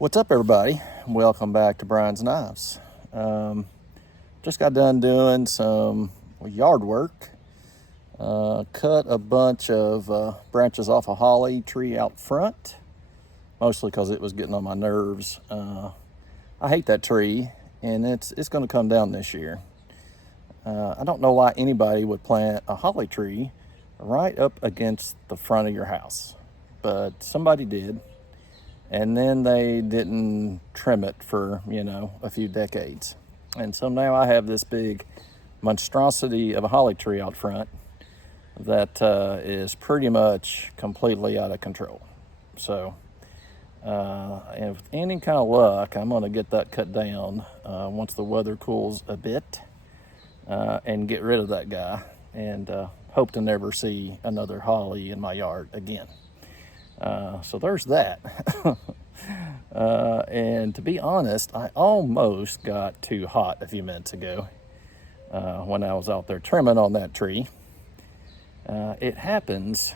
What's up, everybody? Welcome back to Brian's Knives. Just got done doing some yard work. Cut a bunch of branches off a holly tree out front, mostly because it was getting on my nerves. I hate that tree, and it's going to come down this year. I don't know why anybody would plant a holly tree right up against the front of your house, but somebody did. And then they didn't trim it for, a few decades. And so now I have this big monstrosity of a holly tree out front that is pretty much completely out of control. So, and with any kind of luck, I'm going to get that cut down once the weather cools a bit and get rid of that guy, and hope to never see another holly in my yard again. So there's that. And to be honest, I almost got too hot a few minutes ago when I was out there trimming on that tree. It happens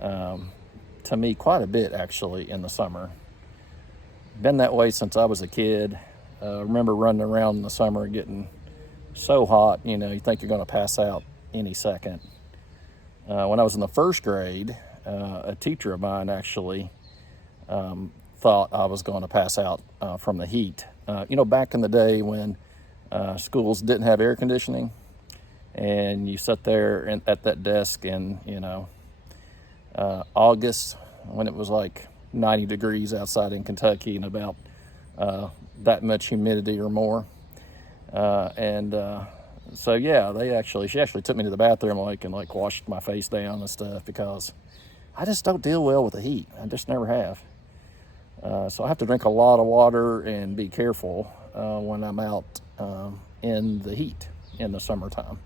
to me quite a bit, actually, in the summer. Been that way since I was a kid. Remember running around in the summer getting so hot, you think you're going to pass out any second. When I was in the first grade, a teacher of mine actually thought I was going to pass out from the heat. Back in the day when schools didn't have air conditioning, and you sat there at that desk in, August, when it was like 90 degrees outside in Kentucky and about that much humidity or more. So yeah, she actually took me to the bathroom and washed my face down and stuff, because I just don't deal well with the heat. I just never have. So I have to drink a lot of water and be careful when I'm out in the heat in the summertime.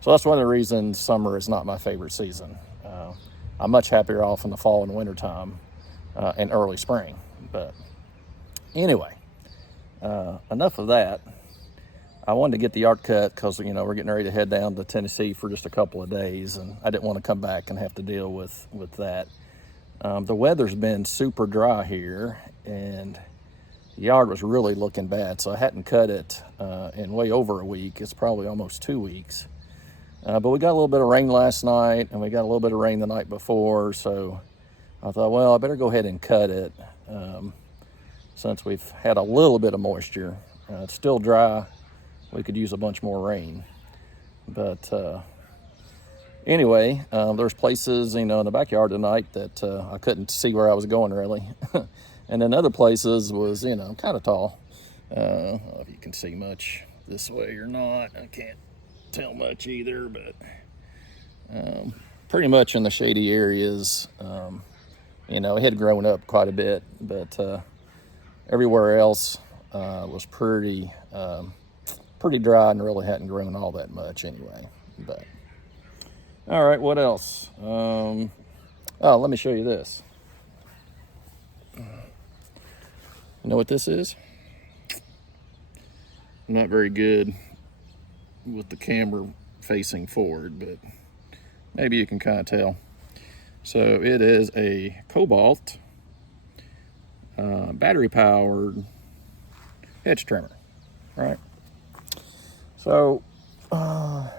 So that's one of the reasons summer is not my favorite season. I'm much happier off in the fall and winter time and early spring. But anyway, enough of that. I wanted to get the yard cut because, we're getting ready to head down to Tennessee for just a couple of days, and I didn't want to come back and have to deal with that. The weather's been super dry here, and the yard was really looking bad, so I hadn't cut it in way over a week. It's probably almost 2 weeks. But we got a little bit of rain last night, and we got a little bit of rain the night before, so I thought, well, I better go ahead and cut it since we've had a little bit of moisture. It's still dry. We could use a bunch more rain. But anyway, there's places, in the backyard tonight that I couldn't see where I was going, really. And then other places was, kind of tall. I don't know if you can see much this way or not. I can't tell much either, but pretty much in the shady areas. It had grown up quite a bit, but everywhere else was pretty dry and really hadn't grown all that much anyway. But all right, what else? Let me show you this. You know what this is? I'm not very good with the camera facing forward, but maybe you can kind of tell. So it is a Cobalt battery-powered hedge trimmer, right? So I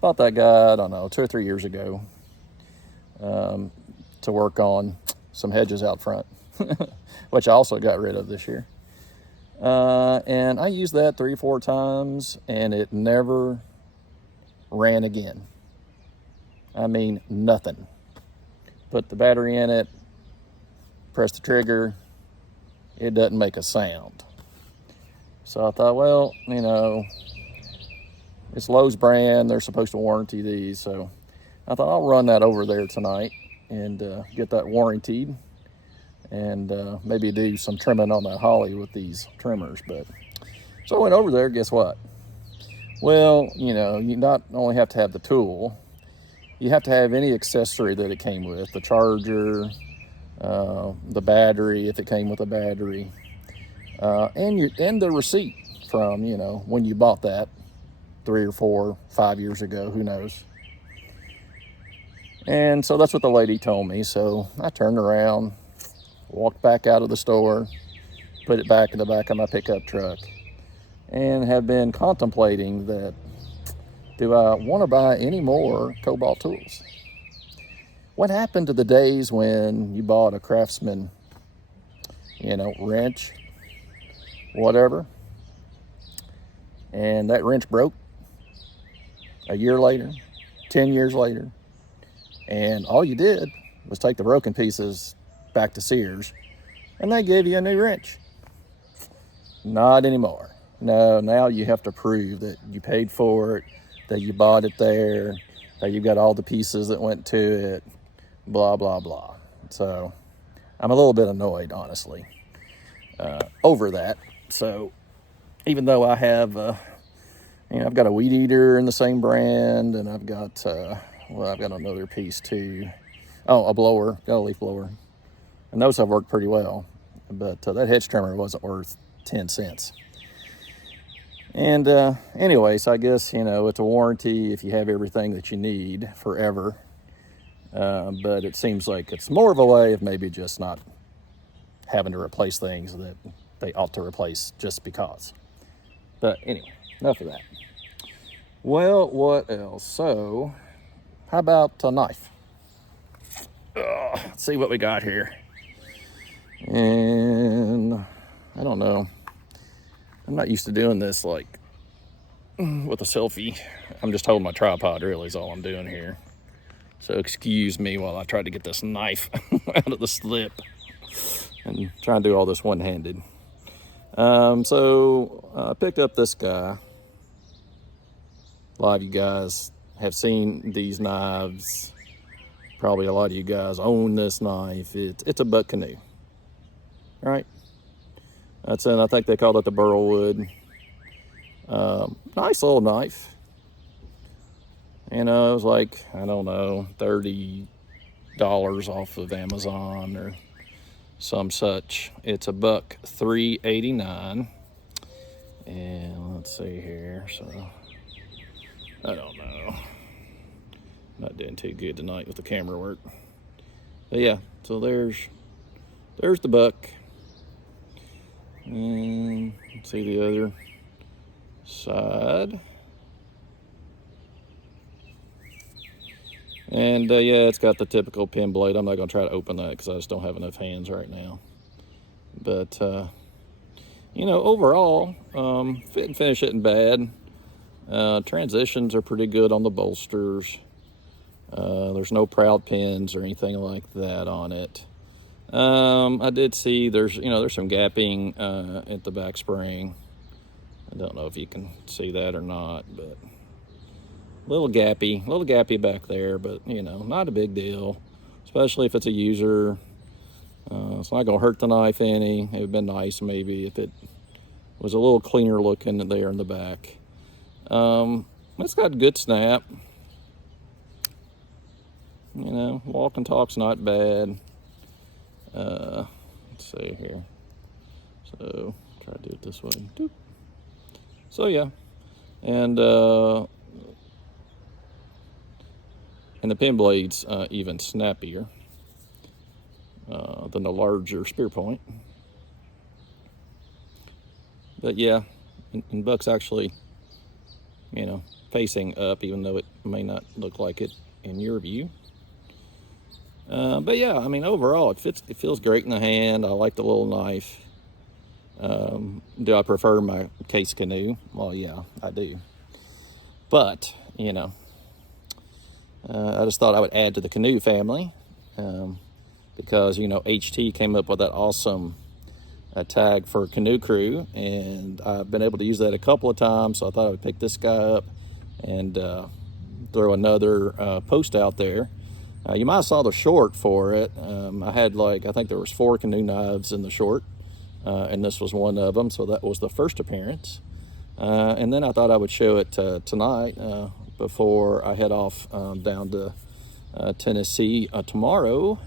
bought that guy, I don't know, 2 or 3 years ago to work on some hedges out front, which I also got rid of this year. And I used that 3 or 4 times, and it never ran again. I mean, nothing. Put the battery in it, press the trigger, it doesn't make a sound. So I thought, well, it's Lowe's brand. They're supposed to warranty these. So I thought I'll run that over there tonight and get that warrantied, and maybe do some trimming on that holly with these trimmers. But so I went over there. Guess what? Well, you not only have to have the tool, you have to have any accessory that it came with, the charger, the battery, if it came with a battery, and the receipt from, when you bought that 3 or 4, 5 years ago, who knows. And so that's what the lady told me. So I turned around, walked back out of the store, put it back in the back of my pickup truck, and have been contemplating that, do I want to buy any more Cobalt tools? What happened to the days when you bought a Craftsman, wrench, whatever, and that wrench broke a year later, 10 years later, and all you did was take the broken pieces back to Sears and they gave you a new wrench? Not anymore. No, now you have to prove that you paid for it, that you bought it there, that you got all the pieces that went to it, blah, blah, blah. So I'm a little bit annoyed, honestly, over that. So even though I have, I've got a weed eater in the same brand, and I've got, I've got another piece too. Oh, a blower, got a leaf blower. And those have worked pretty well, but that hedge trimmer wasn't worth 10 cents. And anyways, I guess, it's a warranty if you have everything that you need forever. But it seems like it's more of a way of maybe just not having to replace things that they ought to replace just because. But anyway, enough of that. Well, what else? So, how about a knife? Let's see what we got here. And I don't know. I'm not used to doing this like with a selfie. I'm just holding my tripod, really, is all I'm doing here. So excuse me while I try to get this knife out of the slip and try and do all this one-handed. So I picked up this guy. A lot of you guys have seen these knives. Probably a lot of you guys own this knife. It's a buck canoe, right? I think they called it the Burlwood. Nice little knife. It was like, I don't know, $30 off of Amazon or some such. It's a buck $3.89. And let's see here. So, I don't know. Not doing too good tonight with the camera work. But yeah, so there's the buck. And let's see the other side. And yeah, it's got the typical pin blade. I'm not going to try to open that because I just don't have enough hands right now. But, overall, fit and finish isn't bad. Transitions are pretty good on the bolsters. There's no proud pins or anything like that on it. I did see there's some gapping at the back spring. I don't know if you can see that or not, but a little gappy back there, but not a big deal, especially if it's a user. It's not gonna hurt the knife any. It would have been nice maybe if it was a little cleaner looking there in the back. It's got good snap. Walk and talk's not bad. Let's see here. So try to do it this way. Doop. So yeah, and the pin blade's even snappier than the larger spear point. But yeah, and buck's actually, facing up, even though it may not look like it in your view. But yeah, overall, it feels great in the hand. I like the little knife. Do I prefer my case canoe? Well, yeah, I do. But, I just thought I would add to the canoe family because, HT came up with that awesome tag for Canoe Crew, and I've been able to use that a couple of times, so I thought I would pick this guy up and throw another post out there. You might have saw the short for it. I had I think there was 4 canoe knives in the short, and this was one of them, so that was the first appearance. And then I thought I would show it tonight before I head off down to Tennessee tomorrow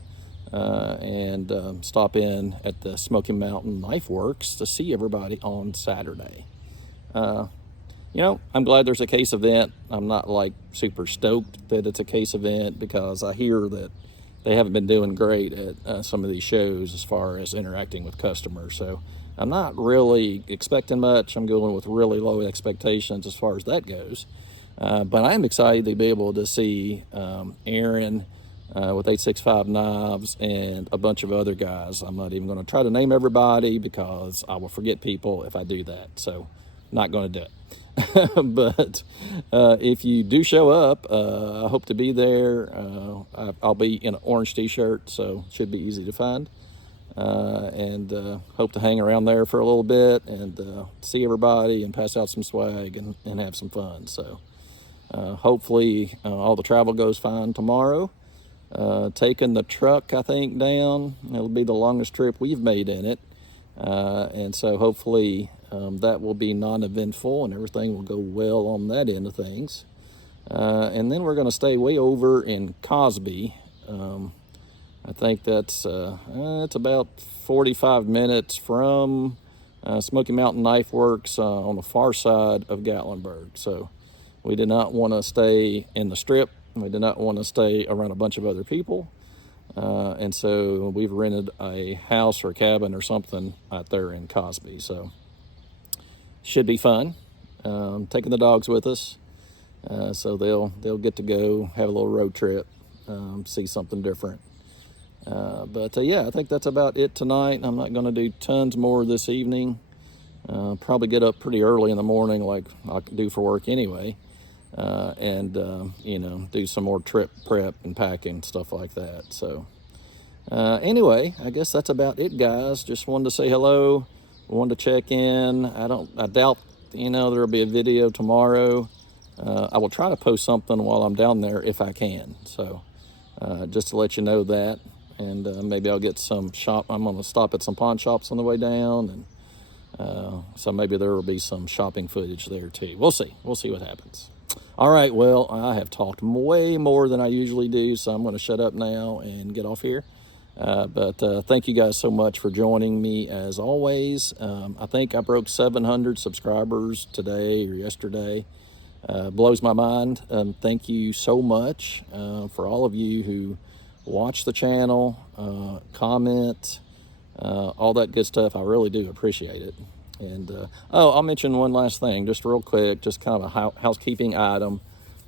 and stop in at the Smoky Mountain Knife Works to see everybody on Saturday. I'm glad there's a case event. I'm not super stoked that it's a case event because I hear that they haven't been doing great at some of these shows as far as interacting with customers. So I'm not really expecting much. I'm going with really low expectations as far as that goes. But I am excited to be able to see Aaron with 865 Knives and a bunch of other guys. I'm not even going to try to name everybody because I will forget people if I do that. So not going to do it. But if you do show up, I hope to be there. I'll be in an orange t-shirt, so it should be easy to find. And hope to hang around there for a little bit and see everybody and pass out some swag and have some fun. So hopefully all the travel goes fine tomorrow. Taking the truck, I think, down. It'll be the longest trip we've made in it. And so hopefully that will be non-eventful and everything will go well on that end of things. And then we're going to stay way over in Cosby. I think that's it's about 45 minutes from Smoky Mountain Knife Works on the far side of Gatlinburg. So we did not want to stay in the Strip. We did not want to stay around a bunch of other people. And so we've rented a house or a cabin or something out there in Cosby. So should be fun. Taking the dogs with us. So they'll get to go have a little road trip, see something different. But yeah, I think that's about it tonight. I'm not going to do tons more this evening. Probably get up pretty early in the morning like I do for work anyway. And you know, do some more trip prep and packing, stuff like that. So anyway, I guess that's about it, guys. Just wanted to say hello, wanted to check in. I doubt, you know, there'll be a video tomorrow. I will try to post something while I'm down there if I can. So just to let you know that, and maybe I'll get some I'm going to stop at some pawn shops on the way down, and so maybe there will be some shopping footage there too. We'll see what happens. All right, well, I have talked way more than I usually do, so I'm going to shut up now and get off here. But thank you guys so much for joining me as always. I think I broke 700 subscribers today or yesterday. Blows my mind. Thank you so much for all of you who watch the channel, comment, all that good stuff. I really do appreciate it. And I'll mention one last thing just real quick, just kind of a housekeeping item.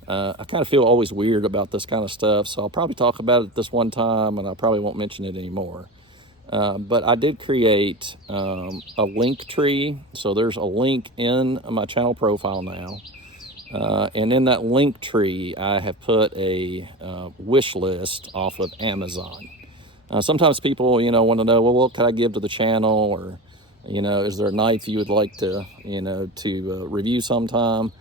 I kind of feel always weird about this kind of stuff, so I'll probably talk about it this one time and I probably won't mention it anymore. But I did create a link tree. So there's a link in my channel profile now. And in that link tree, I have put a wish list off of Amazon. Sometimes people, you know, want to know, well, what can I give to the channel? Or, you know, is there a knife you would like to, you know, to review sometime?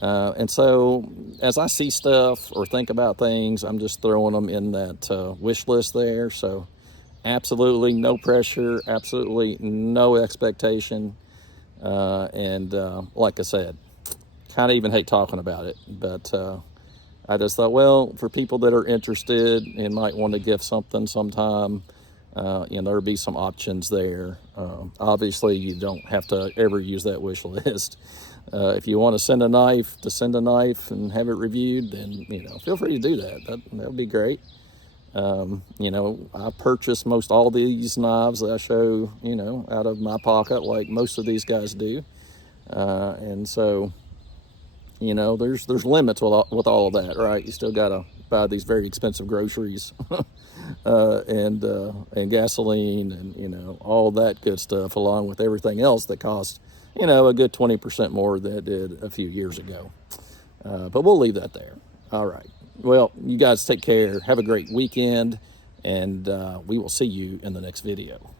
And so as I see stuff or think about things, I'm just throwing them in that wish list there. So absolutely no pressure, absolutely no expectation. And like I said, kind of even hate talking about it, but I just thought, well, for people that are interested and might want to gift something sometime, you know, there'll be some options there. Obviously, you don't have to ever use that wish list. If you want to send a knife and have it reviewed, then, you know, feel free to do that. That would be great. You know, I purchase most all these knives that I show, you know, out of my pocket, like most of these guys do. And so, you know, there's limits with all of that, right? You still got to buy these very expensive groceries and gasoline and, you know, all that good stuff, along with everything else that costs, you know, a good 20% more than it did a few years ago. But we'll leave that there. All right. Well, you guys take care. Have a great weekend, and we will see you in the next video.